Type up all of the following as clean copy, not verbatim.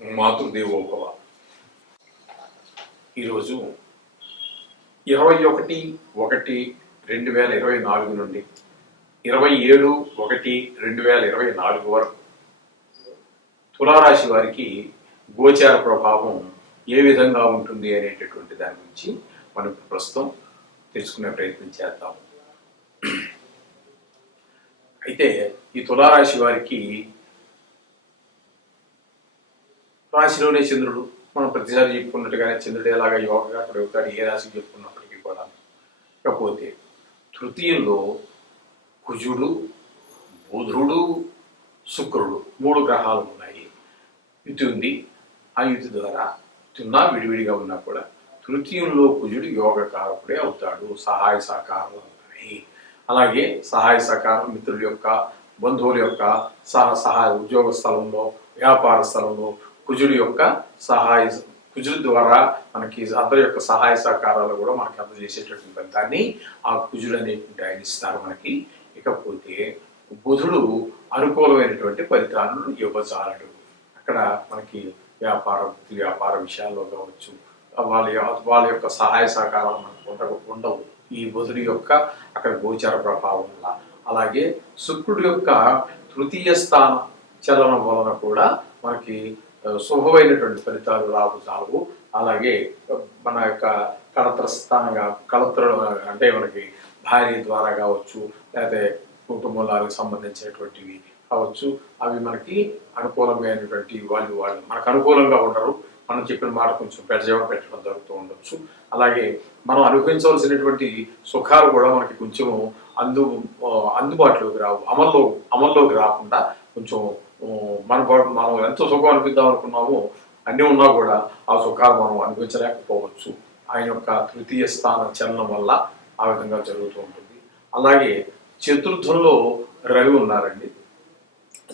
మాతృదేవోభవ. ఈరోజు 21/1/2024 నుండి 27/1/2024 వరకు తులారాశి వారికి గోచార ప్రభావం ఏ విధంగా ఉంటుంది అనేటటువంటి దాని గురించి మనం ప్రస్తుతం తెలుసుకునే ప్రయత్నం చేద్దాం. అయితే ఈ తులారాశి వారికి రాశిలోనే చంద్రుడు, మనం ప్రతిసారి చెప్పుకున్నట్టుగానే చంద్రుడు ఎలాగా యోగగా ప్రయోగుతాడు ఏ రాశికి చెప్పుకున్నప్పటికీ కూడా. కాకపోతే తృతీయంలో కుజుడు, బుధుడు, శుక్రుడు 3 గ్రహాలు ఉన్నాయి. యుతి ఉంది. ఆ యుతి ద్వారా ఉన్నా విడివిడిగా ఉన్నా కూడా తృతీయంలో కుజుడు యోగకారకుడే అవుతాడు. సహాయ సహకారాలు ఉన్నాయి. అలాగే సహాయ సహకారం మిత్రుల యొక్క, బంధువుల యొక్క సహాయ, ఉద్యోగ స్థలంలో, వ్యాపార స్థలంలో కుజుడు యొక్క కుజుడు ద్వారా మనకి అందరి యొక్క సహాయ సహకారాలు కూడా మనకి అందజేసేటటువంటి ఫలితాన్ని ఆ కుజుడు అనేటువంటి ఆయన ఇస్తారు మనకి. ఇకపోతే బుధుడు అనుకూలమైనటువంటి ఫలితాలను ఇవ్వజాలడు. అక్కడ మనకి వ్యాపార విషయాల్లో కావచ్చు, వాళ్ళ యొక్క సహాయ సహకారాలు మనకు ఉండవు ఈ బుధుడి యొక్క అక్కడ గోచార ప్రభావం వల్ల. అలాగే శుక్రుడి యొక్క తృతీయ స్థాన చలనం వలన కూడా మనకి శుభమైనటువంటి ఫలితాలు రావు. అలాగే మన యొక్క కళత్ర అంటే మనకి భార్య ద్వారా కావచ్చు, లేకపోతే కుటుంబాలకు సంబంధించినటువంటివి కావచ్చు, అవి మనకి అనుకూలమైనటువంటి వాళ్ళు మనకు అనుకూలంగా ఉండరు. మనం చెప్పిన మాట కొంచెం పెడజేవ పెట్టడం జరుగుతూ ఉండొచ్చు. అలాగే మనం అనుభవించవలసినటువంటి సుఖాలు కూడా మనకి కొంచెం అందుబాటులోకి రావు, అమల్లోకి రాకుండా కొంచెం మనం ఎంతో సుఖం అనిపిద్దాం అనుకున్నామో అన్నీ ఉన్నా కూడా ఆ సుఖాలు మనం అనిపించలేకపోవచ్చు. ఆయన యొక్క తృతీయ స్థాన చలనం వల్ల ఆ విధంగా జరుగుతూ ఉంటుంది. అలాగే చతుర్థంలో రవి ఉన్నారండి.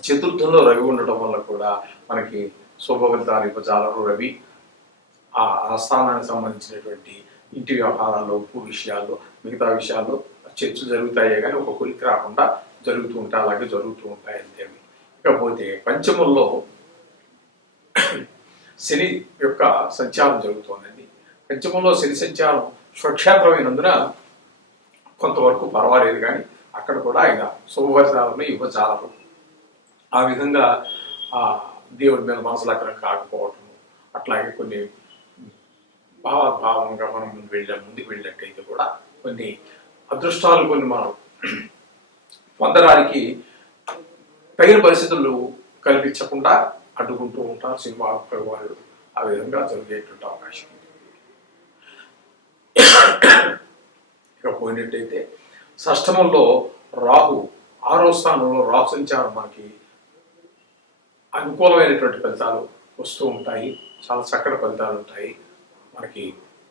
చతుర్థంలో రవి ఉండటం వల్ల కూడా మనకి శుభ ఫలితాలు ఇవ్వజాలరు. రవి ఆ స్థానానికి సంబంధించినటువంటి ఇంటి వ్యవహారాల్లో, ఉప్పు విషయాల్లో, మిగతా విషయాల్లో చర్చలు జరుగుతాయే కానీ ఒక కొలికి రాకుండా జరుగుతూ ఉంటాయి. అలాగే జరుగుతూ ఉంటాయి అంతేమి. ఇకపోతే పంచమంలో శని యొక్క సంచారం జరుగుతోందండి. పంచమంలో శని సంచారం స్వక్షేత్రమైనందున కొంతవరకు పర్వాలేదు, కానీ అక్కడ కూడా ఆయన శుభఫలితాలను ఇవ్వజాలరు. ఆ విధంగా దేవుడి మీద మనసు లగ్నం కాకపోవటం, అట్లాగే కొన్ని భావంగా మనం ముందుకు వెళ్ళినట్టయితే కూడా కొన్ని అదృష్టాలు కొన్ని మనం పొందడానికి తగిన పరిస్థితులు కల్పించకుండా అడ్డుకుంటూ ఉంటారు సినిమా వాళ్ళు. ఆ విధంగా జరిగేటువంటి అవకాశం ఉంది. ఇక పోయినట్టయితే షష్టమంలో రాహు, 6వ స్థానంలో రాహు సంచారం మనకి అనుకూలమైనటువంటి ఫలితాలు వస్తూ ఉంటాయి. చాలా చక్కటి ఫలితాలు ఉంటాయి. మనకి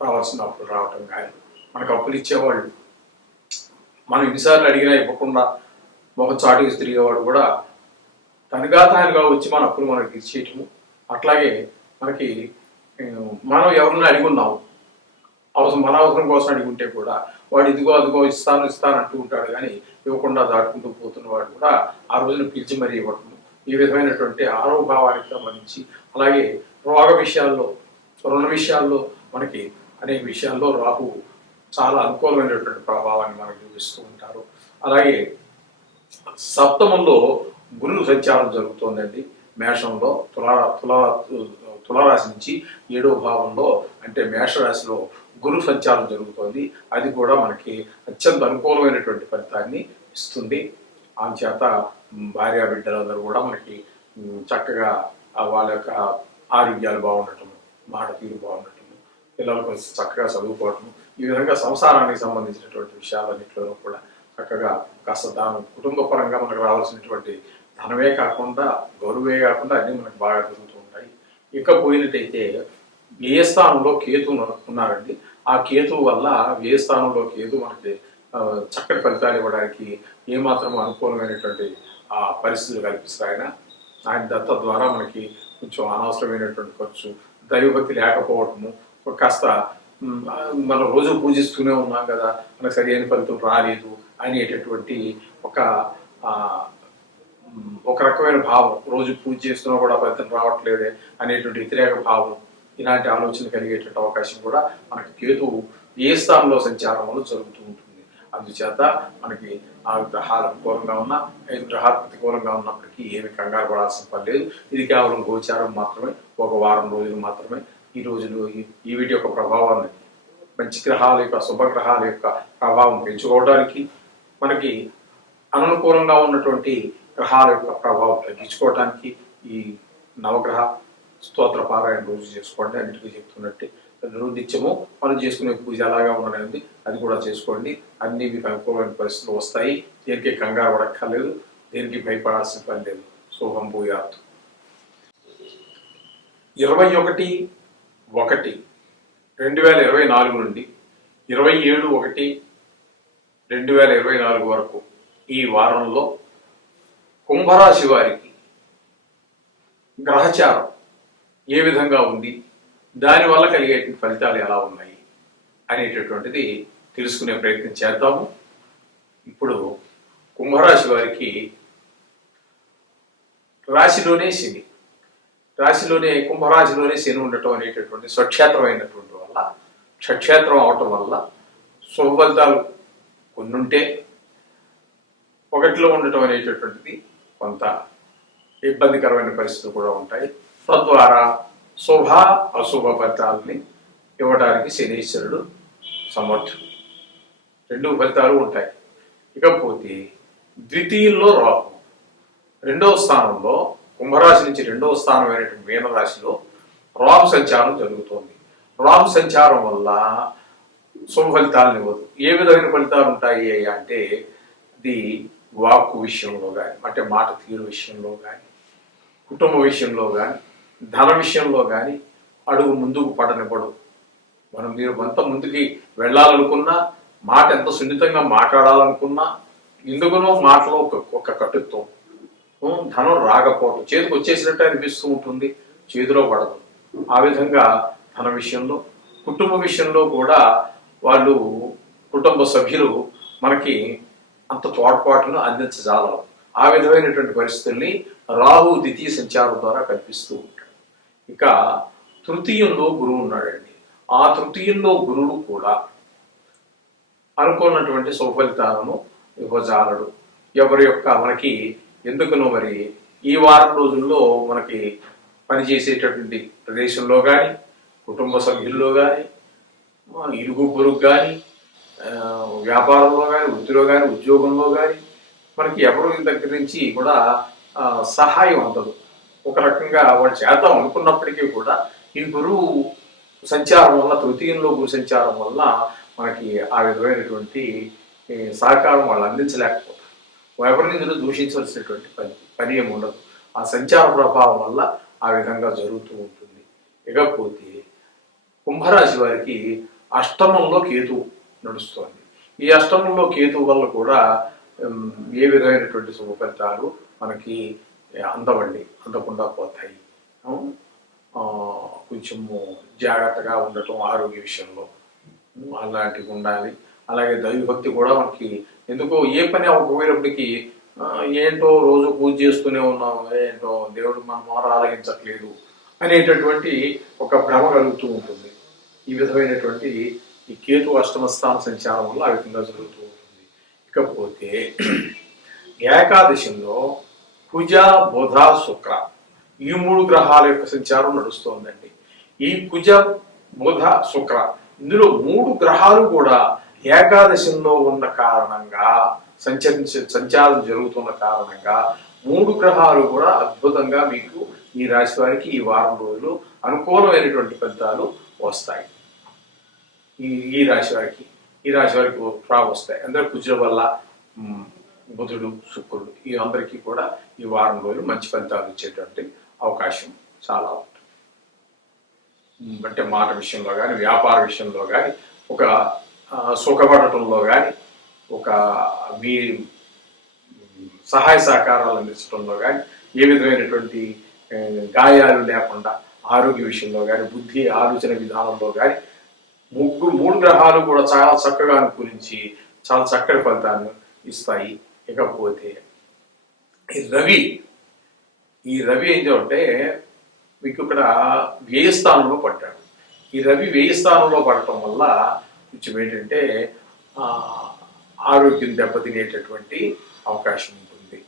రావాల్సిన అప్పులు రావటం కానీ, మనకు అప్పులు ఇచ్చేవాళ్ళు మనం ఎన్నిసార్లు అడిగినా ఇవ్వకుండా మొహం చాటుగా తిరిగేవాడు కూడా తానుగా వచ్చి మన అప్పులు మనకి ఇచ్చేయటము. అట్లాగే మనకి మనం ఎవరన్నా అడిగి ఉన్నాము, మన అవసరం కోసం అడిగి ఉంటే కూడా వాడు అదిగో ఇస్తాను అంటూ ఉంటాడు, కానీ ఇవ్వకుండా దాటుకుంటూ పోతున్న వాడు కూడా ఆ రోజున పిలిచి మరీ ఇవ్వటము. ఈ విధమైనటువంటి ఆరోభావానికి సంబంధించి, అలాగే రోగ విషయాల్లో, రుణ విషయాల్లో, మనకి అనేక విషయాల్లో రాహు చాలా అనుకూలమైనటువంటి ప్రభావాన్ని మనకు చూపిస్తూ ఉంటారు. అలాగే సప్తమంలో గురువు సంచారం జరుగుతోందండి. మేషంలో తులారాశి నుంచి 7వ భావంలో అంటే మేషరాశిలో గురు సంచారం జరుగుతోంది. అది కూడా మనకి అత్యంత అనుకూలమైనటువంటి ఫలితాన్ని ఇస్తుంది. అందుచేత భార్య బిడ్డలందరూ కూడా మనకి చక్కగా వాళ్ళ యొక్క ఆరోగ్యాలు బాగుండటము, మాట తీరు బాగుండటము, పిల్లలకు చక్కగా చదువుకోవటము, ఈ విధంగా సంసారానికి సంబంధించినటువంటి విషయాలన్నింటిలో కూడా చక్కగా కాస్త కుటుంబ పరంగా మనకు రావాల్సినటువంటి ధనమే కాకుండా, గౌరవే కాకుండా అన్నీ మనకు బాగా జరుగుతూ ఉంటాయి. ఇక పోయినట్టయితే వ్యయ స్థానంలో కేతు ఉన్నారండి. ఆ కేతు వల్ల వ్యయ స్థానంలో కేతు మనకి చక్కటి ఫలితాలు ఇవ్వడానికి ఏమాత్రం అనుకూలమైనటువంటి పరిస్థితులు కల్పిస్తారు. ఆయన దత్త ద్వారా మనకి కొంచెం అనవసరమైనటువంటి ఖర్చు, దైవభక్తి లేకపోవటము, కాస్త మనం రోజు పూజిస్తూనే ఉన్నాం కదా, మనకు సరైన ఫలితం రాలేదు అనేటటువంటి ఒక ఒక రకమైన భావం, రోజు పూజ చేస్తున్నా కూడా ఫలితం రావట్లేదే అనేటువంటి వ్యతిరేక భావం, ఇలాంటి ఆలోచన కలిగేటువంటి అవకాశం కూడా మనకి కేతువు ఏ స్థానంలో సంచారం వల్ల జరుగుతూ ఉంటుంది. అందుచేత మనకి 4 గ్రహాలు అనుకూలంగా ఉన్నా 5 గ్రహాలు ప్రతికూలంగా ఉన్నప్పటికీ ఏమి కంగారు పడాల్సిన పని లేదు. ఇది కేవలం గోచారం మాత్రమే, ఒక వారం రోజులు మాత్రమే. ఈ రోజులు ఈ వీటి యొక్క ప్రభావాన్ని, మంచి గ్రహాల యొక్క శుభగ్రహాల యొక్క ప్రభావం పెంచుకోవడానికి, మనకి అననుకూలంగా ఉన్నటువంటి గ్రహాల యొక్క ప్రభావం తగ్గించుకోవడానికి ఈ నవగ్రహ స్తోత్ర పారాయణ రోజు చేసుకోండి. అన్నిటికీ చెప్తున్నట్టే నిత్యము మనం చేసుకునే పూజ అలాగా ఉండనేది అది కూడా చేసుకోండి. అన్ని మీకు అనుకూలమైన పరిస్థితులు వస్తాయి. దేనికి కంగారు పడక్కర్లేదు, దేనికి భయపడాల్సిన పని లేదు. శుభం భూయాత్. 21/1/2024 నుండి 27/1/2024 వరకు ఈ వారంలో కుంభరాశి వారికి గ్రహచారం ఏ విధంగా ఉంది, దానివల్ల కలిగే ఫలితాలు ఎలా ఉన్నాయి అనేటటువంటిది తెలుసుకునే ప్రయత్నం చేద్దాము. ఇప్పుడు కుంభరాశి వారికి కుంభరాశిలోనే శని ఉండటం అనేటటువంటి స్వక్షేత్రమైనటువంటి వల్ల, క్షక్షేత్రం అవటం వల్ల శుభ ఫలితాలు కొన్నుంటే ఒకటిలో ఉండటం అనేటటువంటిది కొంత ఇబ్బందికరమైన పరిస్థితులు కూడా ఉంటాయి. తద్వారా శుభ అశుభ ఫలితాలని ఇవ్వడానికి శనీశ్వరుడు సమర్థుడు. 2 ఫలితాలు ఉంటాయి. ఇకపోతే ద్వితీయంలో రాహు, 2వ స్థానంలో, కుంభరాశి నుంచి 2వ స్థానమైనటువంటి మీనరాశిలో రాహు సంచారం జరుగుతోంది. రాహు సంచారం వల్ల శుభ ఫలితాలను ఇవ్వదు. ఏ విధమైన ఫలితాలు ఉంటాయి అంటే ఇది వాక్కు విషయంలో కానీ, అంటే మాట తీరు విషయంలో కానీ, కుటుంబ విషయంలో కానీ, ధన విషయంలో కానీ అడుగు ముందుకు పడనివ్వడు. మీరు ఎంత ముందుకి వెళ్ళాలనుకున్నా, మాట ఎంత సున్నితంగా మాట్లాడాలనుకున్నా, ఎందుకునో మాటలో ఒక కట్టుత్వం, ధనం రాకపోవడం, చేతికి వచ్చేసినట్టు అనిపిస్తూ ఉంటుంది, చేతిలో పడదు. ఆ విధంగా ధన విషయంలో, కుటుంబ విషయంలో కూడా వాళ్ళు, కుటుంబ సభ్యులు మనకి అంత తోడ్పాటును అందించజాలరు. ఆ విధమైనటువంటి పరిస్థితుల్ని రాహు ద్వితీయ సంచారం ద్వారా కల్పిస్తూ ఉంటాడు. ఇక తృతీయంలో గురువు ఉన్నాడండి. ఆ తృతీయంలో గురువు కూడా అనుకున్నటువంటి సుఫలితాలను ఇవ్వజాలడు. ఎవరి యొక్క మనకి ఎందుకునో మరి ఈ వారం రోజుల్లో మనకి పనిచేసేటటువంటి ప్రదేశంలో కానీ, కుటుంబ సభ్యుల్లో కానీ, ఇరుగు పొరుగు కానీ, వ్యాపారంలో కానీ, వృత్తిలో కానీ, ఉద్యోగంలో కానీ మనకి ఎవరి దగ్గర నుంచి కూడా సహాయం అందదు. ఒక రకంగా వాళ్ళు చేద్దాం అనుకున్నప్పటికీ కూడా ఈ గురువు సంచారం వల్ల, తృతీయంలో గురు సంచారం వల్ల మనకి ఆ విధమైనటువంటి సహకారం వాళ్ళు అందించలేకపోతారు. ఎవరిని ఇందులో దూషించవలసినటువంటి పని ఏమి ఉండదు. ఆ సంచార ప్రభావం వల్ల ఆ విధంగా జరుగుతూ ఉంటుంది. ఇకపోతే కుంభరాశి వారికి అష్టమంలో కేతువు నడుస్తోంది. ఈ అష్టమంలో కేతువు వల్ల కూడా ఏ విధమైనటువంటి శుభ ఫలితాలు మనకి అందకుండా పోతాయి. కొంచెము జాగ్రత్తగా ఉండటం, ఆరోగ్య విషయంలో అలాంటివి ఉండాలి. అలాగే దైవభక్తి కూడా మనకి ఎందుకో ఏ పని అవ్వకపోయినప్పటికీ ఏంటో రోజు పూజ చేస్తూనే ఉన్నాం, ఏంటో దేవుడు మన మాట ఆలగించట్లేదు అనేటటువంటి ఒక భ్రమ కలుగుతూ ఉంటుంది. ఈ విధమైనటువంటి ఈ కేతు అష్టమ స్థాన సంచారం వల్ల ఆ విధంగా జరుగుతూ ఉంటుంది. ఇకపోతే ఏకాదశంలో కుజ, బుధ, శుక్ర ఈ 3 గ్రహాల యొక్క సంచారం నడుస్తోందండి. ఈ కుజ, బుధ, శుక్ర ఇందులో 3 గ్రహాలు కూడా ఏకాదశంలో ఉన్న కారణంగా, సంచారం జరుగుతున్న కారణంగా 3 గ్రహాలు కూడా అద్భుతంగా మీకు ఈ రాశి వారికి ఈ వారం రోజులు అనుకూలమైనటువంటి ఫలితాలు వస్తాయి. ఈ రాశి వారికి వస్తాయి. అందరూ కుజుల వల్ల, బుధుడు, శుక్రుడు ఈ అందరికీ కూడా ఈ వారం రోజులు మంచి ఫలితాలు ఇచ్చేటువంటి అవకాశం చాలా ఉంటుంది. అంటే మాట విషయంలో కానీ, వ్యాపార విషయంలో కానీ, ఒక సుఖపడటంలో కానీ, ఒక మీ సహాయ సహకారాలు అందించడంలో కానీ, ఏ విధమైనటువంటి గాయాలు లేకుండా ఆరోగ్య విషయంలో కానీ, బుద్ధి ఆలోచన విధానంలో కానీ 3 గ్రహాలు కూడా చాలా చక్కగా అనుకూలించి చాలా చక్కటి ఫలితాన్ని ఇస్తాయి. ఇకపోతే ఈ రవి ఏం చేయాలంటే మీకు ఇక్కడ వ్యయ స్థానంలో పడ్డాడు. ఈ రవి వ్యయ స్థానంలో పడటం వల్ల కొంచెం ఏంటంటే ఆరోగ్యం దెబ్బతినేటటువంటి అవకాశం ఉంటుంది.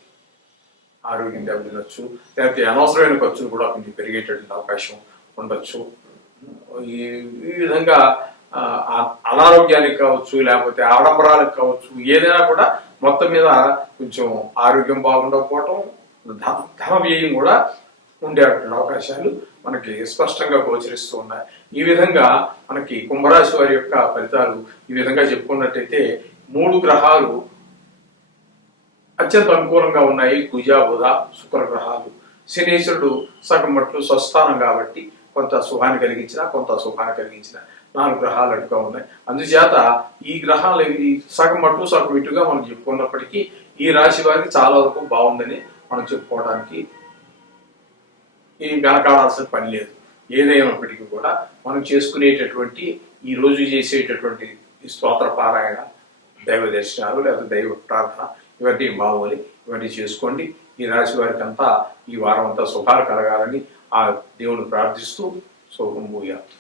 ఆరోగ్యం దెబ్బతినొచ్చు, లేకపోతే అనవసరమైన ఖర్చులు కూడా కొంచెం పెరిగేటటువంటి అవకాశం ఉండొచ్చు. ఈ విధంగా అనారోగ్యానికి కావచ్చు, లేకపోతే ఆడంబరాలకు కావచ్చు, ఏదైనా కూడా మొత్తం మీద కొంచెం ఆరోగ్యం బాగుండకపోవటం, ధన వ్యయం కూడా ఉండేటువంటి అవకాశాలు మనకి స్పష్టంగా గోచరిస్తూ ఉన్నాయి. ఈ విధంగా మనకి కుంభరాశి వారి యొక్క ఫలితాలు ఈ విధంగా చెప్పుకున్నట్టయితే 3 గ్రహాలు అత్యంత అనుకూలంగా ఉన్నాయి. కుజ, బుధ, శుక్ర గ్రహాలు. శనీశ్వరుడు సగం మట్లు స్వస్థానం కాబట్టి కొంత శుభాన్ని కలిగించిన, కొంత అశుభాన్ని కలిగించిన 4 గ్రహాలు అటుగా ఉన్నాయి. అందుచేత ఈ గ్రహాలు సగం మట్టు సగం ఇటుగా మనం చెప్పుకున్నప్పటికీ ఈ రాశి వారికి చాలా వరకు బాగుందని మనం చెప్పుకోవడానికి ఈ వెనకాడాల్సిన పని లేదు. ఏదైనప్పటికీ కూడా మనం చేసుకునేటటువంటి ఈ రోజు చేసేటటువంటి ఈ స్తోత్ర పారాయణ, దైవ దర్శనాలు లేదా దైవ ప్రార్థన ఇవన్నీ బాగోలి. ఇవన్నీ చేసుకోండి. ఈ రాశి వారికి అంతా ఈ వారం అంతా శుభాలు కలగాలని ఆ దేవుని ప్రార్థిస్తూ శుభం భూయాత్.